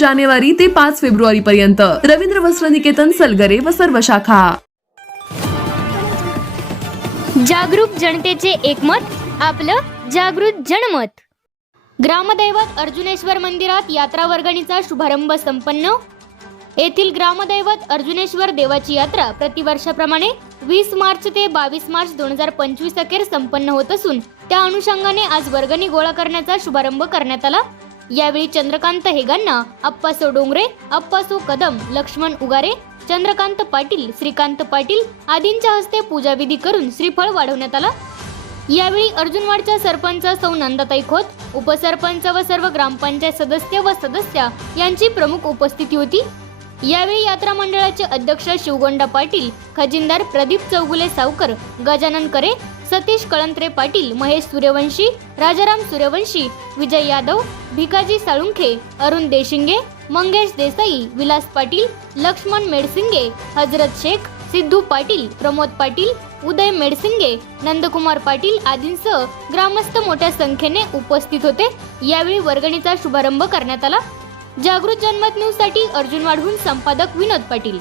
जानेवारी ते पाच फेब्रुवारी पर्यंत रवींद्र वस्त्र निकेतन सलगरे व सर्व शाखा. जागरूक जनतेचे एकमत आपलं जागृत जनमत. ग्रामदैवत अर्जुनेश्वर मंदिरात यात्रा वर्गणीचा शुभारंभ संपन्न. येथील ग्रामदैवत अर्जुनेश्वर देवाची यात्रा प्रतिवर्षाप्रमाणे वीस मार्च ते बावीस मार्च दोन हजार पंचवीस अखेर संपन्न होत असून त्या अनुषंगाने आज वर्गणी गोळा करण्याचा शुभारंभ करण्यात आला. यावेळी चंद्रकांत हेगांना अप्पासो डोंगरे अप्पासो कदम लक्ष्मण उगारे चंद्रकांत पाटील श्रीकांत पाटील आदींच्या हस्ते पूजाविधी करून श्रीफळ वाढवण्यात आला. यावेळी अर्जुनवाडच्या सरपंच सौ नंदाताई खोत उपसरपंच व सर्व ग्रामपंचायत सदस्य व सदस्या यांची प्रमुख उपस्थिती होती. यावेळी यात्रा मंडळाचे अध्यक्ष शिवगोंडा पाटील खजिनदार प्रदीप चौगुले सावकर गजानन करे सतीश कळंत्रे पाटील महेश सूर्यवंशी राजाराम सूर्यवंशी विजय यादव भिकाजी साळुंखे अरुण देशिंगे मंगेश देसाई विलास पाटील लक्ष्मण मेडसिंगे हजरत शेख सिद्धू पाटील प्रमोद पाटील उदय मेडसिंगे नंदकुमार पाटील आदींसह ग्रामस्थ मोठ्या संख्येने उपस्थित होते. यावेळी वर्गणीचा शुभारंभ करण्यात आला. जागृत जनमत न्यूजसाठी अर्जुनवाडहून संपादक विनोद पाटील.